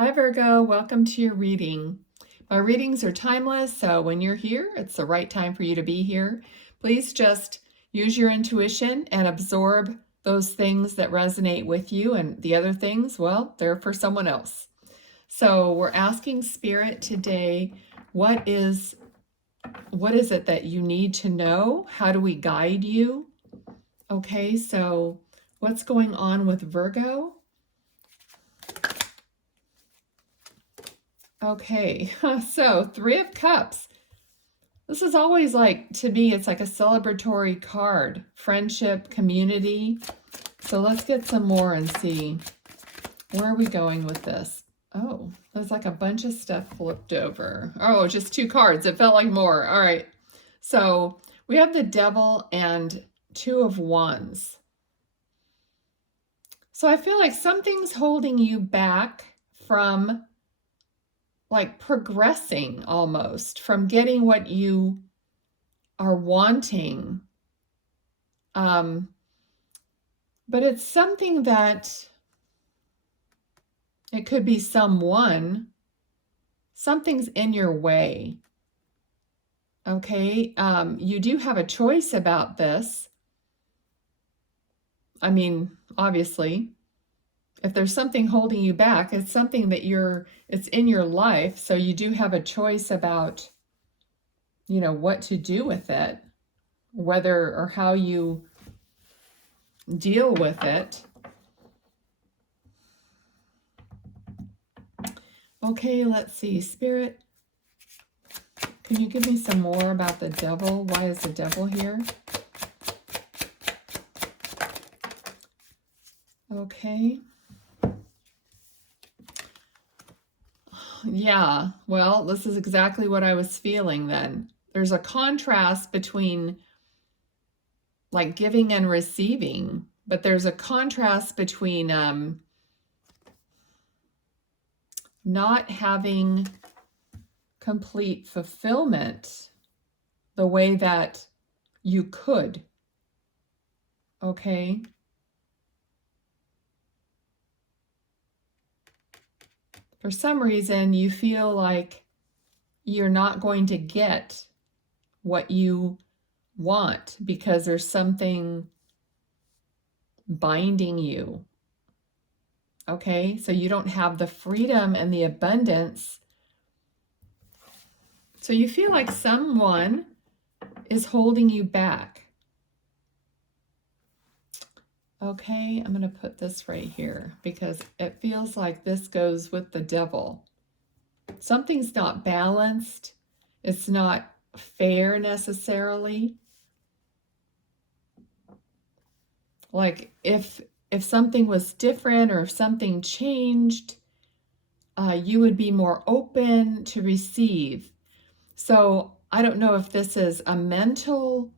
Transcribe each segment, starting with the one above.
Hi Virgo, welcome to your reading. My readings are timeless, so when you're here, it's the right time for you to be here. Please just use your intuition and absorb those things that resonate with you, and the other things, well, they're for someone else. So we're asking Spirit today, what is it that you need to know? How do we guide you? Okay, so what's going on with Virgo? Okay, so 3 of Cups. This is always like, to me, it's like a celebratory card. Friendship, community. So let's get some more and see. Where are we going with this? Oh, there's like a bunch of stuff flipped over. Oh, just 2 cards. It felt like more. All right. So we have the Devil and 2 of Wands. So I feel like something's holding you back from like progressing almost, from getting what you are wanting. But it's something that it could be someone, something's in your way. Okay, you do have a choice about this. I mean, obviously, if there's something holding you back, it's something that it's in your life, so you do have a choice about, what to do with it, whether or how you deal with it. Okay, let's see. Spirit, can you give me some more about the Devil? Why is the Devil here? Okay. Yeah, well, this is exactly what I was feeling then. There's a contrast between like giving and receiving, but there's a contrast between not having complete fulfillment the way that you could. Okay. For some reason, you feel like you're not going to get what you want because there's something binding you. Okay, so you don't have the freedom and the abundance. So you feel like someone is holding you back. Okay, I'm going to put this right here because it feels like this goes with the Devil. Something's not balanced. It's not fair necessarily. Like if something was different or if something changed, you would be more open to receive. So I don't know if this is a mental,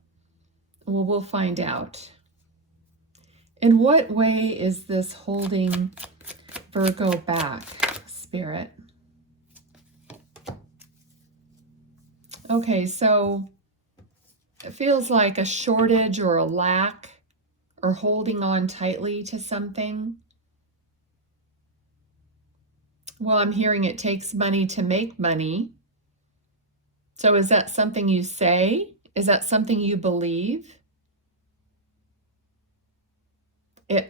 well, we'll find out. In what way is this holding Virgo back, Spirit? Okay, so it feels like a shortage or a lack or holding on tightly to something. Well, I'm hearing it takes money to make money. So is that something you say? Is that something you believe?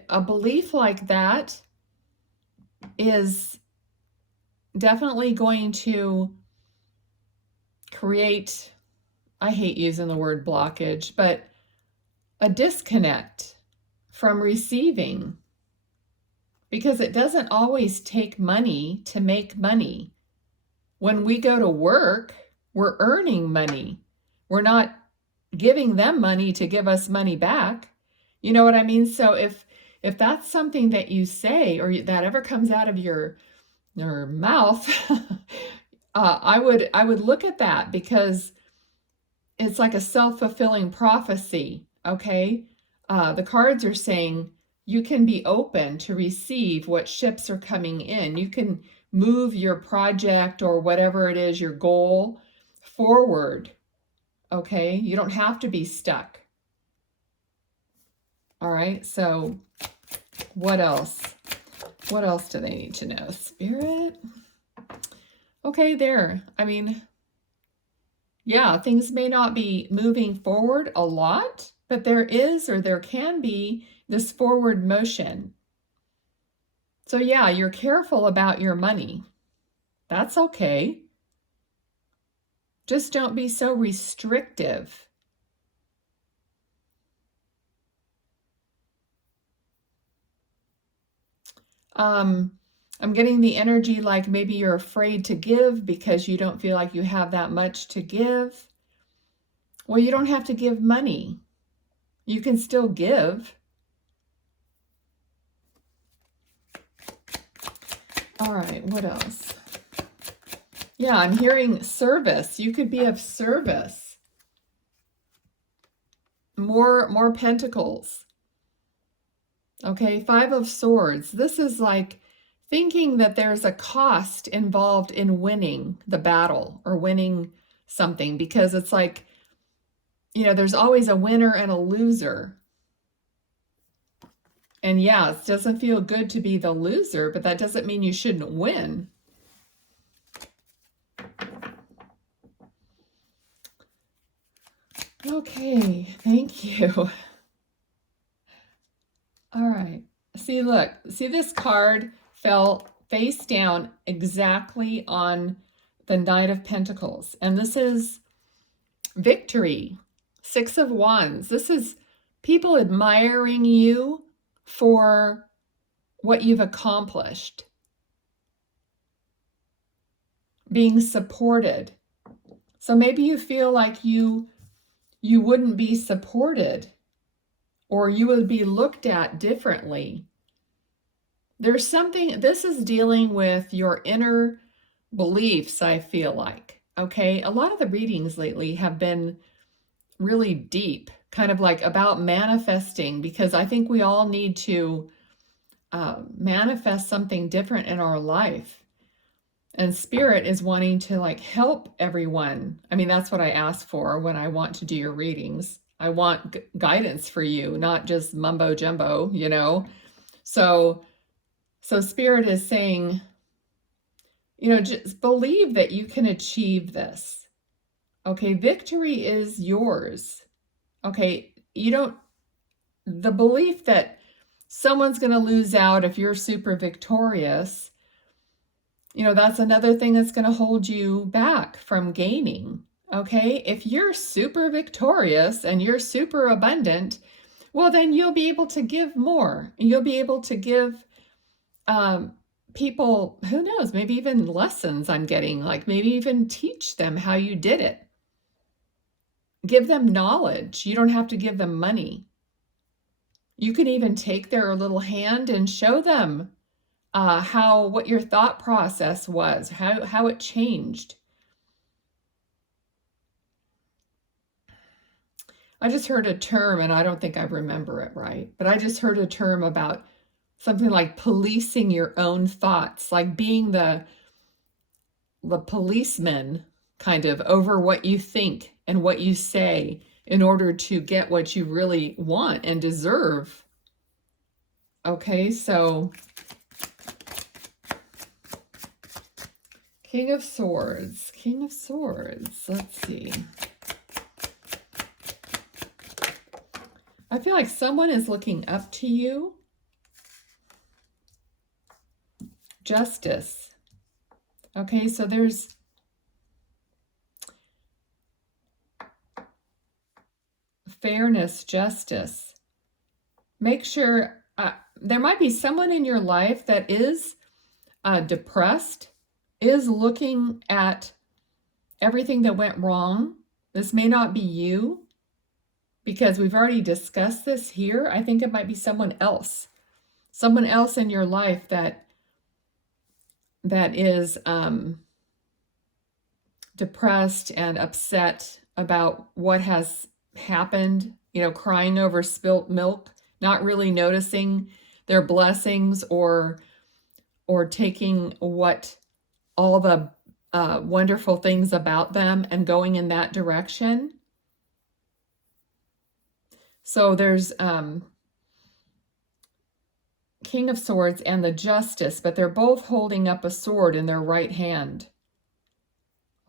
A belief like that is definitely going to create, I hate using the word blockage, but a disconnect from receiving, because it doesn't always take money to make money. When we go to work, we're earning money. We're not giving them money to give us money back. You know what I mean? So if that's something that you say or that ever comes out of your mouth, I would look at that, because it's like a self-fulfilling prophecy. Okay, the cards are saying you can be open to receive what ships are coming in. You can move your project or whatever it is, your goal, forward. Okay, you don't have to be stuck. All right, so what else? What else do they need to know? Spirit? Okay, there. I mean, yeah, things may not be moving forward a lot, but there is, or there can be, this forward motion. So yeah, you're careful about your money. That's okay. Just don't be so restrictive. I'm getting the energy like maybe you're afraid to give because you don't feel like you have that much to give. Well, you don't have to give money. You can still give. All right, what else? Yeah, I'm hearing service. You could be of service. More pentacles. Okay, 5 of Swords. This is like thinking that there's a cost involved in winning the battle or winning something, because it's like, you know, there's always a winner and a loser. And yeah, it doesn't feel good to be the loser, but that doesn't mean you shouldn't win. Okay, thank you. All right. See, look, see this card fell face down exactly on the Knight of Pentacles. And this is victory, 6 of Wands. This is people admiring you for what you've accomplished, being supported. So maybe you feel like you wouldn't be supported, or you would be looked at differently. There's something, this is dealing with your inner beliefs, I feel like. Okay, a lot of the readings lately have been really deep, kind of like about manifesting, because I think we all need to manifest something different in our life. And Spirit is wanting to like help everyone. I mean, that's what I ask for when I want to do your readings. I want guidance for you, not just mumbo jumbo, you know? So Spirit is saying, you know, just believe that you can achieve this. Okay, victory is yours. Okay, you don't, the belief that someone's going to lose out if you're super victorious, you know, that's another thing that's going to hold you back from gaining. Okay, if you're super victorious and you're super abundant, well, then you'll be able to give more. You'll be able to give people, who knows, maybe even lessons I'm getting, like maybe even teach them how you did it. Give them knowledge. You don't have to give them money. You can even take their little hand and show them what your thought process was, how it changed. I just heard a term, and I don't think I remember it right, but I just heard a term about something like policing your own thoughts, like being the policeman kind of over what you think and what you say in order to get what you really want and deserve. Okay, so King of Swords, let's see. I feel like someone is looking up to you. Justice. Okay, so there's fairness, justice. Make sure, there might be someone in your life that is depressed, is looking at everything that went wrong. This may not be you, because we've already discussed this here. I think it might be someone else in your life that is depressed and upset about what has happened, you know, crying over spilt milk, not really noticing their blessings or taking what all the wonderful things about them and going in that direction. So there's King of Swords and the Justice, but they're both holding up a sword in their right hand.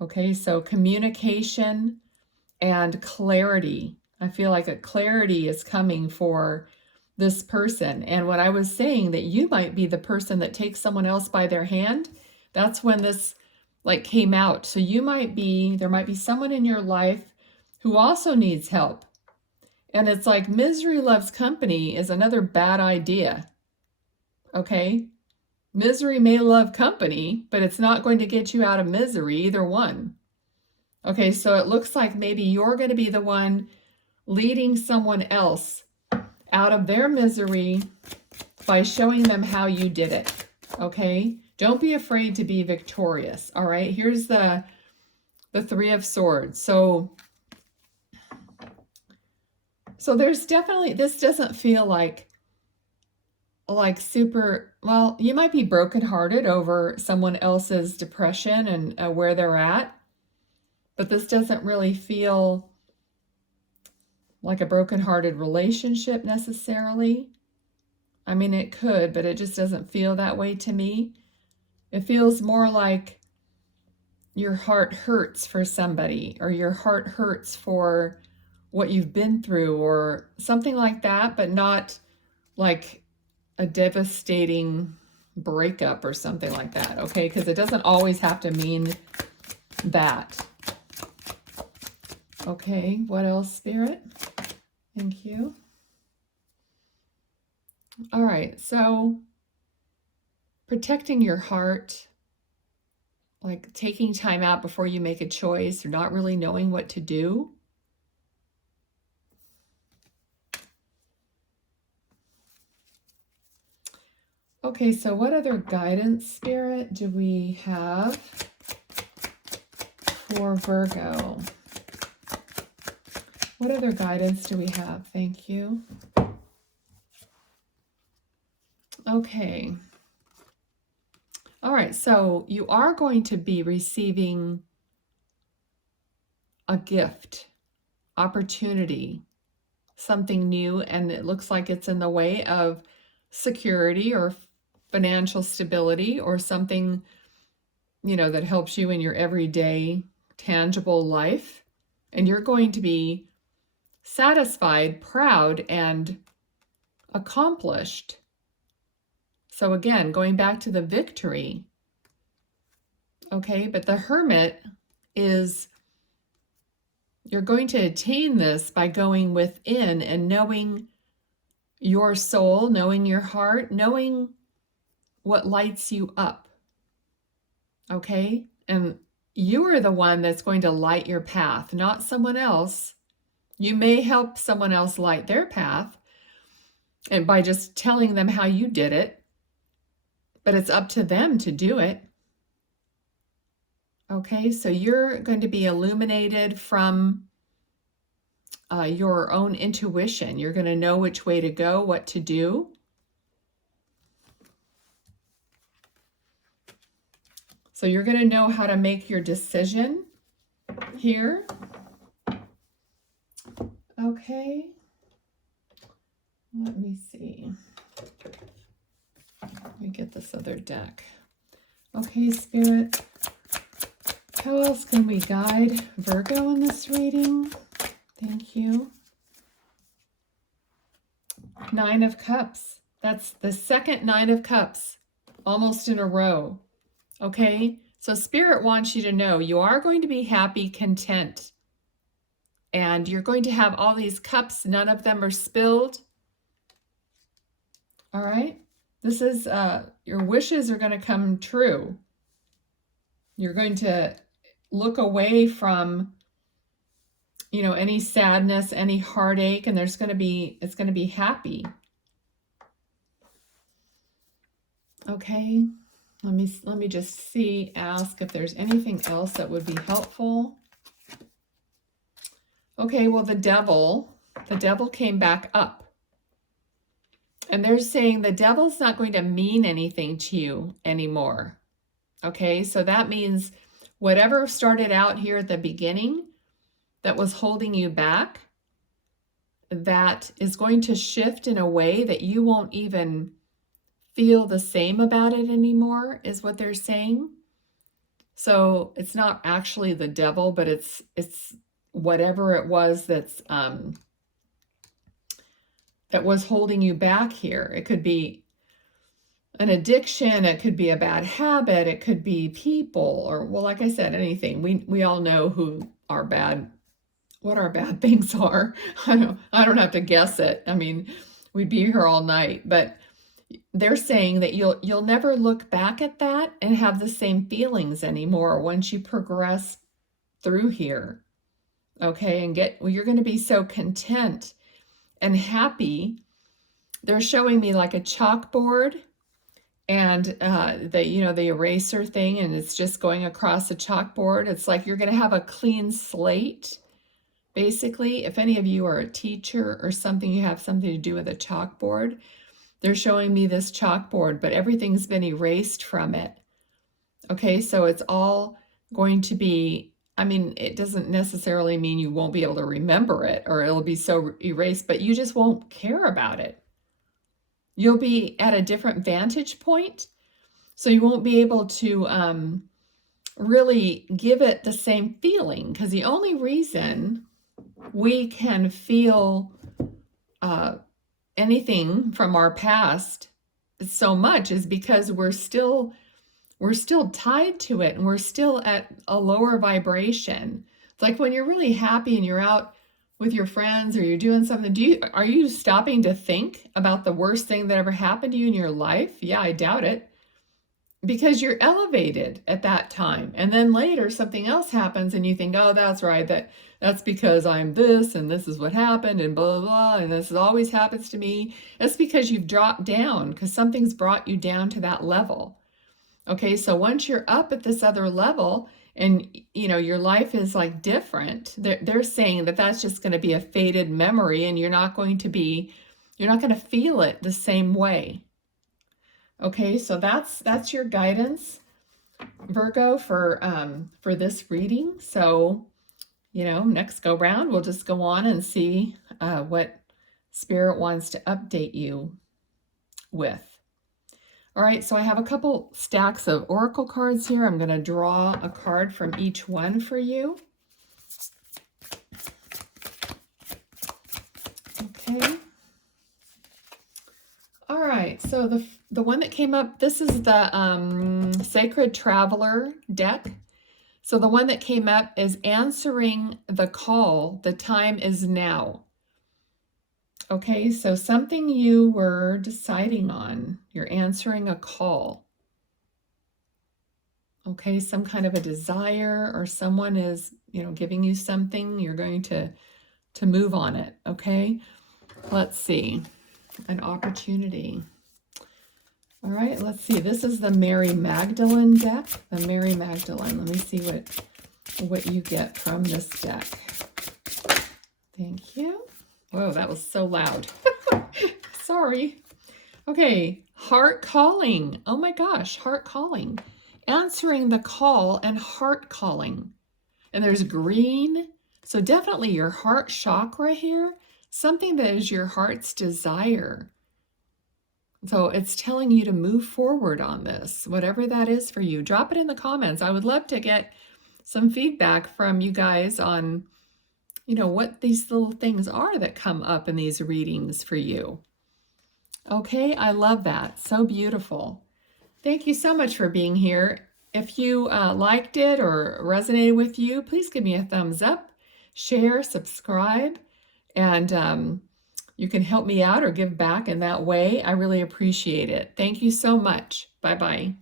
Okay, so communication and clarity. I feel like a clarity is coming for this person. And when I was saying that you might be the person that takes someone else by their hand, that's when this like came out. So there might be someone in your life who also needs help. And it's like misery loves company is another bad idea. Okay? Misery may love company, but it's not going to get you out of misery, either one. Okay, so it looks like maybe you're going to be the one leading someone else out of their misery by showing them how you did it. Okay? Don't be afraid to be victorious. All right? Here's the Three of Swords. So there's definitely, this doesn't feel like super, well, you might be brokenhearted over someone else's depression and where they're at, but this doesn't really feel like a brokenhearted relationship necessarily. I mean, it could, but it just doesn't feel that way to me. It feels more like your heart hurts for somebody, or your heart hurts for what you've been through or something like that, but not like a devastating breakup or something like that, okay? Because it doesn't always have to mean that. Okay, what else, Spirit? Thank you. All right, so protecting your heart, like taking time out before you make a choice or not really knowing what to do. Okay, so what other guidance, Spirit, do we have for Virgo? What other guidance do we have? Thank you. Okay. All right, so you are going to be receiving a gift, opportunity, something new, and it looks like it's in the way of security or financial stability or something, you know, that helps you in your everyday tangible life. And you're going to be satisfied, proud, and accomplished. So again, going back to the victory. Okay, but the Hermit is, you're going to attain this by going within and knowing your soul, knowing your heart, knowing what lights you up. Okay? And you are the one that's going to light your path, not someone else. You may help someone else light their path and by just telling them how you did it, but it's up to them to do it. Okay, so you're going to be illuminated from your own intuition. You're going to know which way to go, what to do. So you're going to know how to make your decision here. Okay. Let me see. Let me get this other deck. Okay, Spirit. How else can we guide Virgo in this reading? Thank you. Nine of Cups. That's the second Nine of Cups, almost in a row. Okay, so Spirit wants you to know you are going to be happy, content, and you're going to have all these cups. None of them are spilled. All right, this is, your wishes are going to come true. You're going to look away from, you know, any sadness, any heartache, and it's going to be happy. Okay. Let me just ask if there's anything else that would be helpful. Okay, well, the devil came back up. And they're saying the devil's not going to mean anything to you anymore. Okay, so that means whatever started out here at the beginning that was holding you back, that is going to shift in a way that you won't even feel the same about it anymore, is what they're saying. So it's not actually the devil, but it's whatever it was that was holding you back here. It could be an addiction, it could be a bad habit, it could be people, or, well, like I said, anything. We all know what our bad things are. I don't have to guess it. I mean, we'd be here all night, but they're saying that you'll never look back at that and have the same feelings anymore once you progress through here. Okay, and you're going to be so content and happy. They're showing me like a chalkboard and the eraser thing, and it's just going across the chalkboard. It's like you're going to have a clean slate. Basically, if any of you are a teacher or something, you have something to do with a chalkboard. They're showing me this chalkboard, but everything's been erased from it. Okay, so it's all going to be, I mean, it doesn't necessarily mean you won't be able to remember it or it'll be so erased, but you just won't care about it. You'll be at a different vantage point, so you won't be able to really give it the same feeling, because the only reason we can feel anything from our past so much is because we're still tied to it, and we're still at a lower vibration. It's like when you're really happy and you're out with your friends or you're doing something, are you stopping to think about the worst thing that ever happened to you in your life? Yeah, I doubt it. Because you're elevated at that time. And then later something else happens and you think, oh, that's right, that's because I'm this and this is what happened and blah, blah, blah, and this always happens to me. That's because you've dropped down, because something's brought you down to that level. Okay, so once you're up at this other level and your life is like different, they're saying that that's just going to be a faded memory, and you're not going to feel it the same way. Okay, so that's your guidance, Virgo, for this reading. So, next go round, we'll just go on and see what Spirit wants to update you with. All right, so I have a couple stacks of oracle cards here. I'm going to draw a card from each one for you. Okay. All right, so the one that came up, this is the Sacred Traveler deck. So the one that came up is answering the call. The time is now. Okay, so something you were deciding on. You're answering a call. Okay, some kind of a desire, or someone is, giving you something. You're going to move on it. Okay, let's see. An opportunity. All right, let's see. This is the Mary Magdalene deck. The Mary Magdalene. Let me see what you get from this deck. Thank you. Whoa, that was so loud. Sorry. Okay, heart calling. Oh my gosh, heart calling. Answering the call and heart calling. And there's green. So definitely your heart chakra here. Something that is your heart's desire. So it's telling you to move forward on this, whatever that is for you. Drop it in the comments. I would love to get some feedback from you guys on, what these little things are that come up in these readings for you. Okay, I love that. So beautiful. Thank you so much for being here. If you liked it or resonated with you, please give me a thumbs up, share, subscribe, and you can help me out or give back in that way. I really appreciate it. Thank you so much. Bye-bye.